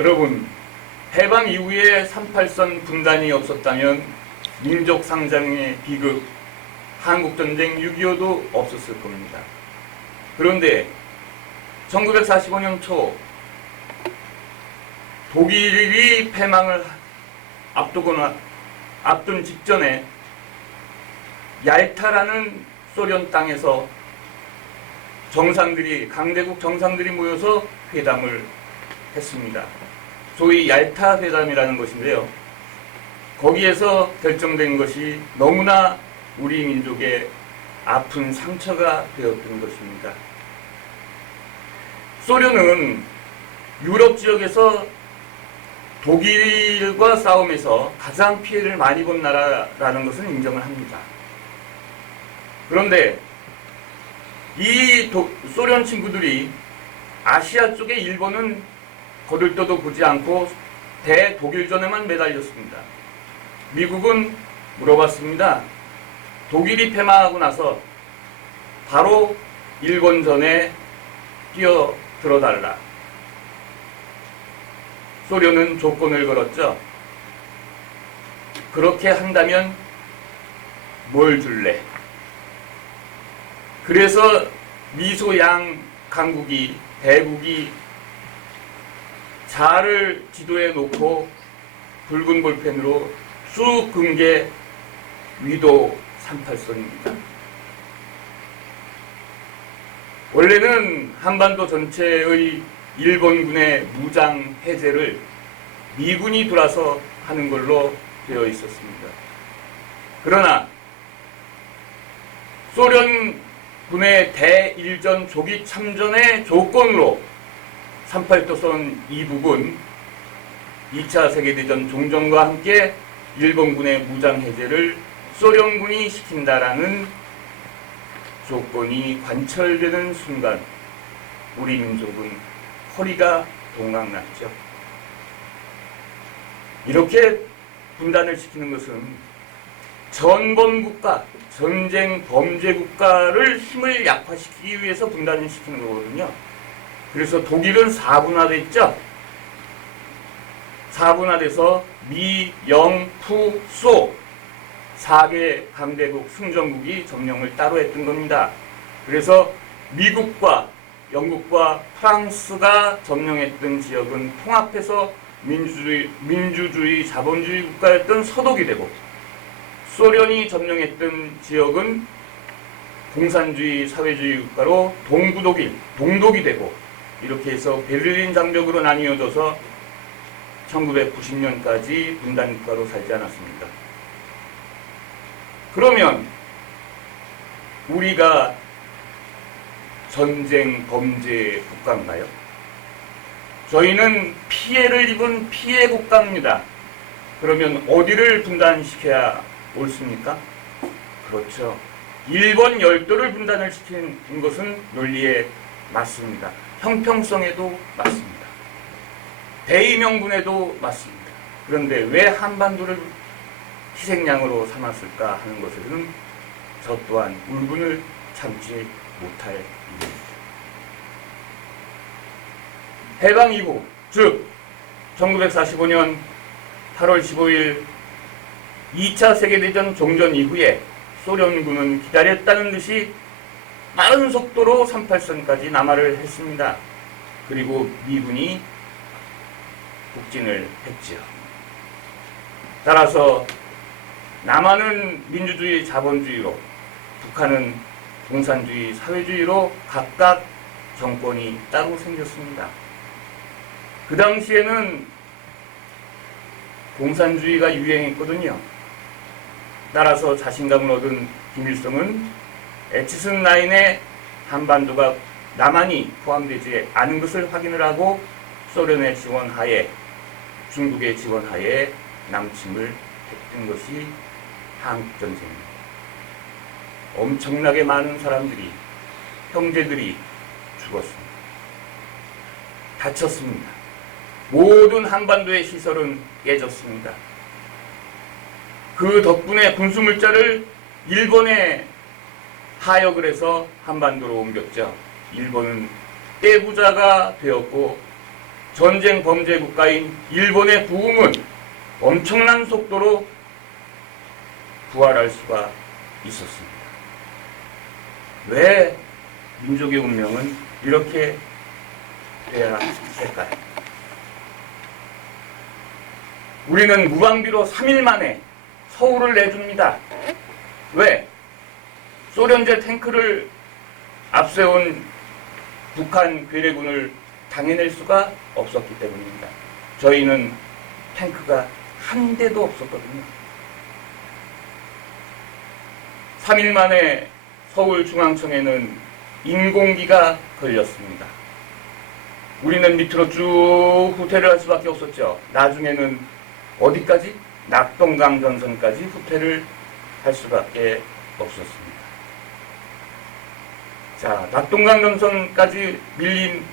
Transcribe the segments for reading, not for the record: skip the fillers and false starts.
여러분, 해방 이후에 38선 분단이 없었다면 민족 상장의 비극, 한국전쟁 6.25도 없었을 겁니다. 그런데 1945년 초 독일이 패망을 앞둔 직전에 얄타라는 소련 땅에서 강대국 정상들이 모여서 회담을 했습니다. 소위 얄타 회담이라는 것인데요. 거기에서 결정된 것이 너무나 우리 민족의 아픈 상처가 되었던 것입니다. 소련은 유럽 지역에서 독일과 싸움에서 가장 피해를 많이 본 나라라는 것은 인정을 합니다. 그런데 이 소련 친구들이 아시아 쪽에 일본은 거들떠도 보지 않고 대독일전에만 매달렸습니다. 미국은 물어봤습니다. 독일이 패망하고 나서 바로 일본전에 뛰어들어달라. 소련은 조건을 걸었죠. 그렇게 한다면 뭘 줄래? 그래서 미소양 강국이 대국이 자를 지도에 놓고 붉은 볼펜으로 쑥 그은 게 위도 38선입니다. 원래는 한반도 전체의 일본군의 무장 해제를 미군이 돌아서 하는 걸로 되어 있었습니다. 그러나 소련군의 대일전 조기 참전의 조건으로 38도선 이북은 2차 세계대전 종전과 함께 일본군의 무장 해제를 소련군이 시킨다라는 조건이 관철되는 순간 우리 민족은 허리가 동강났죠. 이렇게 분단을 시키는 것은 전범국가, 전쟁 범죄 국가를 힘을 약화시키기 위해서 분단을 시키는 거거든요. 그래서 독일은 4분화됐죠. 4분화돼서 미, 영, 푸, 소 4개 강대국 승전국이 점령을 따로 했던 겁니다. 그래서 미국과 영국과 프랑스가 점령했던 지역은 통합해서 민주주의 자본주의 국가였던 서독이 되고, 소련이 점령했던 지역은 공산주의 사회주의 국가로 동독이 되고, 이렇게 해서 베를린 장벽으로 나뉘어져서 1990년까지 분단국가로 살지 않았습니까? 그러면 우리가 전쟁 범죄 국가인가요? 저희는 피해를 입은 피해 국가입니다. 그러면 어디를 분단시켜야 옳습니까? 그렇죠. 일본 열도를 분단을 시킨 것은 논리에 맞습니다. 형평성에도 맞습니다. 대의명분에도 맞습니다. 그런데 왜 한반도를 희생양으로 삼았을까 하는 것에는 저 또한 울분을 참지 못할 일입니다. 해방 이후, 즉 1945년 8월 15일 2차 세계대전 종전 이후에 소련군은 기다렸다는 듯이 빠른 속도로 38선까지 남하를 했습니다. 그리고 미군이 북진을 했지요. 따라서 남한은 민주주의 자본주의로, 북한은 공산주의 사회주의로 각각 정권이 따로 생겼습니다. 그 당시에는 공산주의가 유행했거든요. 따라서 자신감을 얻은 김일성은 에치슨 라인에 한반도가 남한이 포함되지 않은 것을 확인을 하고 소련의 지원하에, 중국의 지원하에 남침을 했던 것이 한국전쟁입니다. 엄청나게 많은 사람들이, 형제들이 죽었습니다. 다쳤습니다. 모든 한반도의 시설은 깨졌습니다. 그 덕분에 군수물자를 일본에 하역을 해서 한반도로 옮겼죠. 일본은 떼부자가 되었고 전쟁 범죄 국가인 일본의 부흥은 엄청난 속도로 부활할 수가 있었습니다. 왜 민족의 운명은 이렇게 돼야 할까요? 우리는 무방비로 3일 만에 서울을 내줍니다. 왜? 소련제 탱크를 앞세운 북한 괴뢰군을 당해낼 수가 없었기 때문입니다. 저희는 탱크가 한 대도 없었거든요. 3일 만에 서울중앙청에는 인공기가 걸렸습니다. 우리는 밑으로 쭉 후퇴를 할 수밖에 없었죠. 나중에는 어디까지? 낙동강 전선까지 후퇴를 할 수밖에 없었습니다. 자, 낙동강 전선까지 밀린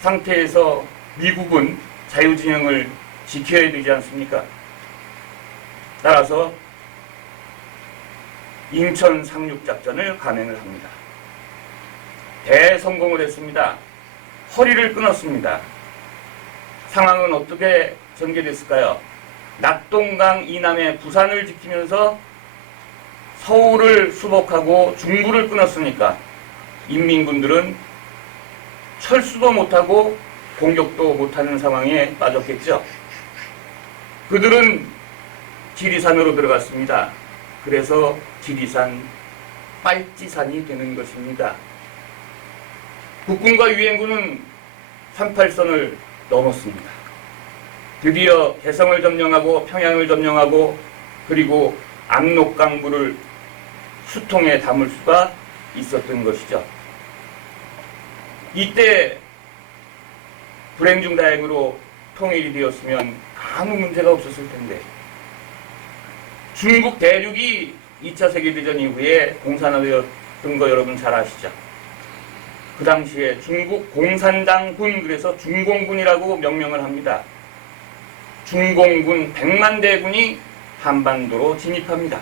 상태에서 미국은 자유진영을 지켜야 되지 않습니까? 따라서 인천 상륙작전을 감행을 합니다. 대성공을 했습니다. 허리를 끊었습니다. 상황은 어떻게 전개됐을까요? 낙동강 이남의 부산을 지키면서 서울을 수복하고 중부를 끊었으니까 인민군들은 철수도 못하고 공격도 못하는 상황에 빠졌겠죠. 그들은 지리산으로 들어갔습니다. 그래서 지리산 빨치산이 되는 것입니다. 국군과 유엔군은 38선을 넘었습니다. 드디어 개성을 점령하고 평양을 점령하고 그리고 압록강물을 수통에 담을 수가 있었던 것이죠. 이때 불행 중 다행으로 통일이 되었으면 아무 문제가 없었을 텐데 중국 대륙이 2차 세계대전 이후에 공산화되었던 거 여러분 잘 아시죠? 그 당시에 중국 공산당군, 그래서 중공군이라고 명명을 합니다. 중공군 100만 대군이 한반도로 진입합니다.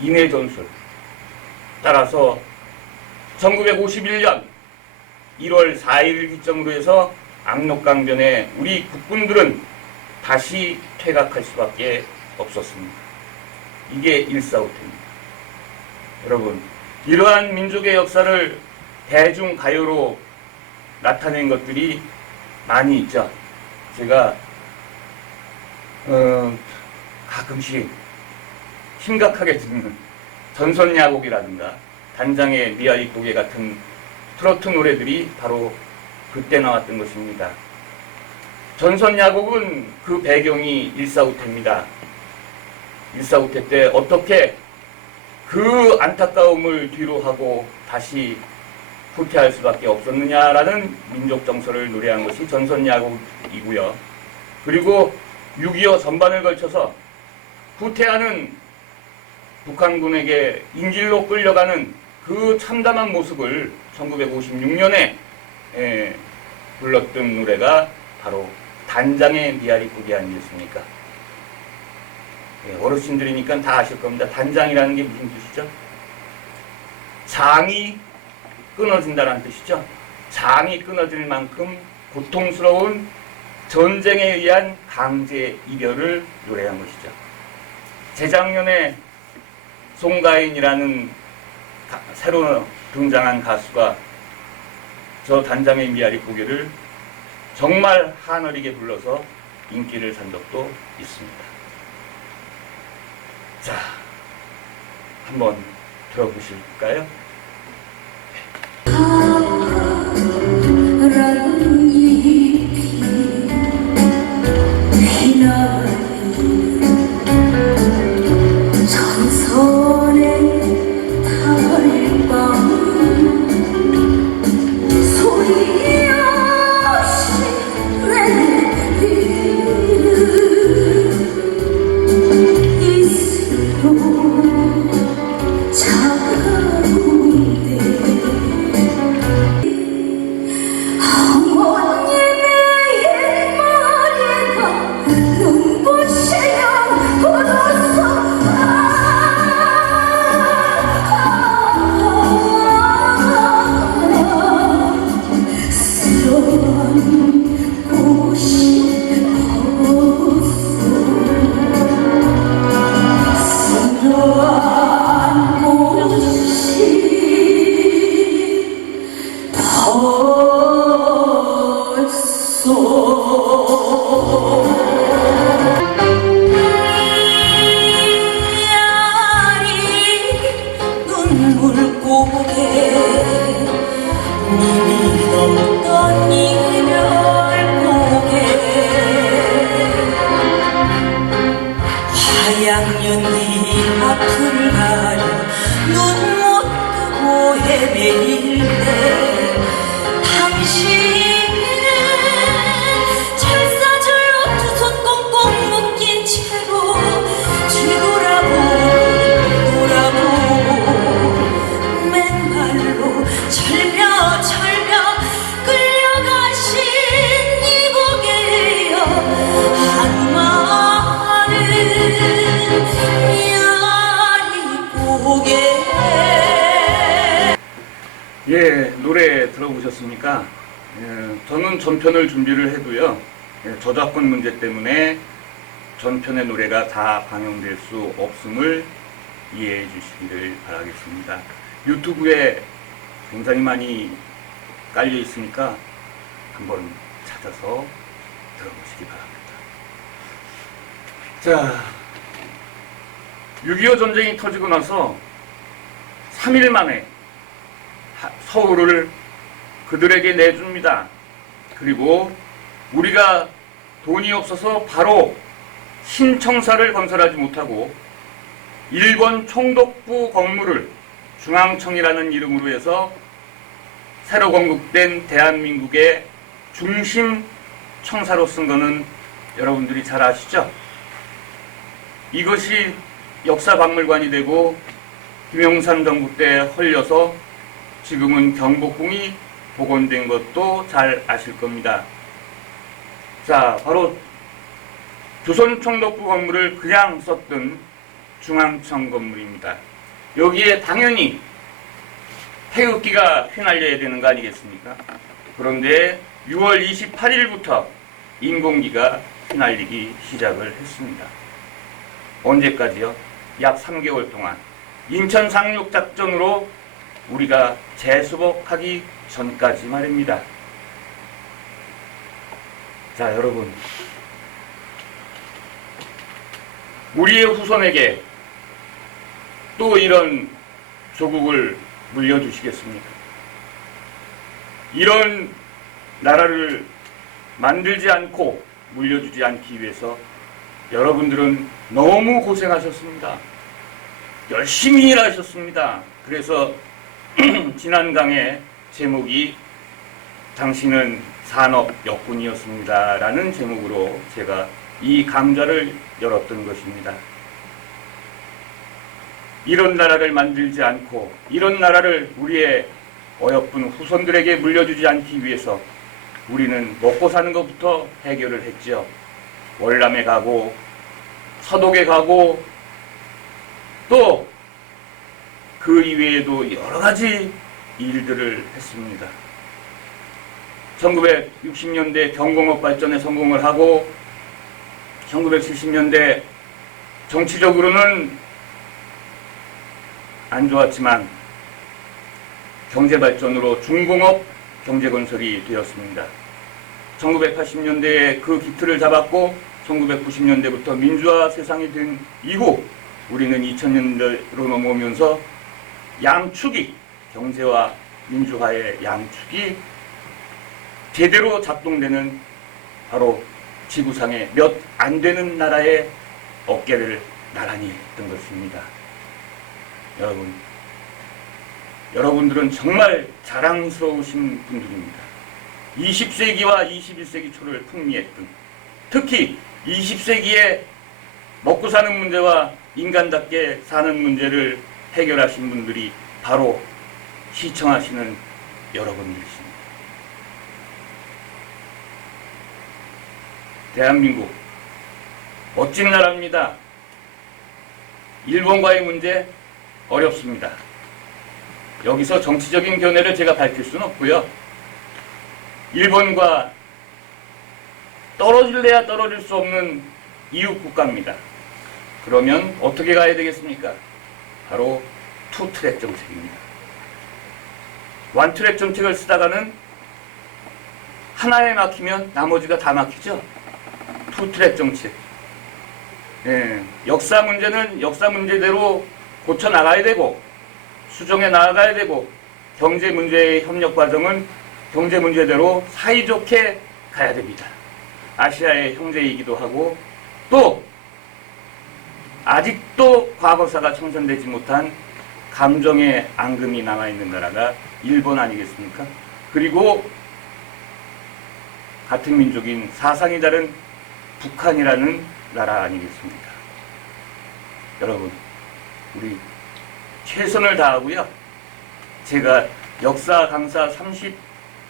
인해 전술. 따라서 1951년 1월 4일 기점으로 해서 압록강변에 우리 국군들은 다시 퇴각할 수밖에 없었습니다. 이게 1.4.5태입니다. 여러분, 이러한 민족의 역사를 대중가요로 나타낸 것들이 많이 있죠. 제가 가끔씩 심각하게 듣는 전선야곡이라든가 단장의 미아리 고개 같은 트로트 노래들이 바로 그때 나왔던 것입니다. 전선야곡은 그 배경이 1.4.5태입니다. 1.4.5태 때 어떻게 그 안타까움을 뒤로 하고 다시 후퇴할 수밖에 없었느냐라는 민족 정서를 노래한 것이 전선야곡이고요. 그리고 6.25 전반을 걸쳐서 후퇴하는 북한군에게 인질로 끌려가는 그 참담한 모습을 1956년에 불렀던 노래가 바로 단장의 미아리 고개 아니겠습니까? 어르신들이니까 다 아실 겁니다. 단장이라는 게 무슨 뜻이죠? 장이 끊어진다는 뜻이죠. 장이 끊어질 만큼 고통스러운 전쟁에 의한 강제 이별을 노래한 것이죠. 재작년에 송가인이라는 새로 등장한 가수가 저 단장의 미아리 고개를 정말 한어리게 불러서 인기를 산 적도 있습니다. 자, 한번 들어보실까요? 자고 눈물 고개 님이 넘던 이별 고개 화양연기 앞을 가려 눈 못 뜨고 헤매일 때 당신은 철사줄로 두 손 꽁꽁 묶인 채로 뒤돌아보고 돌아보고 맨발로 철며 끌려가신 이곡에요 한마는 미안이 고개. 예, 노래 들어보셨습니까? 예, 저는 전편을 준비를 해도요, 예, 저작권 문제 때문에 전편의 노래가 다 방영될 수 없음을 이해해 주시기를 바라겠습니다. 유튜브에 굉장히 많이 깔려 있으니까 한번 찾아서 들어보시기 바랍니다. 자, 6.25 전쟁이 터지고 나서 3일 만에 서울을 그들에게 내줍니다. 그리고 우리가 돈이 없어서 바로 신청사를 건설하지 못하고 일본 총독부 건물을 중앙청이라는 이름으로 해서 새로 건국된 대한민국의 중심 청사로 쓴 거는 여러분들이 잘 아시죠? 이것이 역사박물관이 되고 김영삼 정부 때 헐려서 지금은 경복궁이 복원된 것도 잘 아실 겁니다. 자, 바로 조선 총독부 건물을 그냥 썼던 중앙청 건물입니다. 여기에 당연히 태극기가 휘날려야 되는 거 아니겠습니까? 그런데 6월 28일부터 인공기가 휘날리기 시작을 했습니다. 언제까지요? 약 3개월 동안 인천 상륙작전으로 우리가 재수복하기 전까지 말입니다. 자, 여러분, 우리의 후손에게 또 이런 조국을 물려주시겠습니까? 이런 나라를 만들지 않고 물려주지 않기 위해서 여러분들은 너무 고생하셨습니다. 열심히 일하셨습니다. 그래서 지난 강의 제목이 당신은 산업 역군이었습니다 라는 제목으로 제가 이 강좌를 열었던 것입니다. 이런 나라를 만들지 않고 이런 나라를 우리의 어여쁜 후손들에게 물려주지 않기 위해서 우리는 먹고 사는 것부터 해결을 했죠. 월남에 가고 서독에 가고 또 그 이외에도 여러 가지 일들을 했습니다. 1960년대 경공업 발전에 성공을 하고 1970년대 정치적으로는 안 좋았지만 경제발전으로 중공업 경제건설이 되었습니다. 1980년대에 그 기틀을 잡았고 1990년대부터 민주화 세상이 된 이후 우리는 2000년대로 넘어오면서 양축이, 경제와 민주화의 양축이 제대로 작동되는 바로 지구상의 몇 안 되는 나라의 어깨를 나란히 했던 것입니다. 여러분들은 정말 자랑스러우신 분들입니다. 20세기와 21세기 초를 풍미했던, 특히 20세기에 먹고 사는 문제와 인간답게 사는 문제를 해결하신 분들이 바로 시청하시는 여러분들이십니다. 대한민국 멋진 나라입니다. 일본과의 문제 어렵습니다. 여기서 정치적인 견해를 제가 밝힐 수는 없고요. 일본과 떨어질래야 떨어질 수 없는 이웃 국가입니다. 그러면 어떻게 가야 되겠습니까? 바로 투트랙 정책입니다. 원트랙 정책을 쓰다가는 하나에 막히면 나머지가 다 막히죠. 투트랙 정책. 예, 역사 문제는 역사 문제대로 고쳐 나가야 되고 수정해 나가야 되고 경제 문제의 협력 과정은 경제 문제대로 사이좋게 가야 됩니다. 아시아의 형제이기도 하고 또 아직도 과거사가 청산되지 못한 감정의 앙금이 남아있는 나라가 일본 아니겠습니까? 그리고 같은 민족인 사상이 다른 북한이라는 나라 아니겠습니까? 여러분, 우리 최선을 다하고요. 제가 역사 강사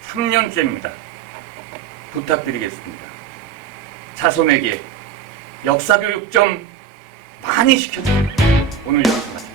33년째입니다. 부탁드리겠습니다. 자손에게 역사 교육 좀 많이 시켜주세요. 오늘 여기서 마칩니다.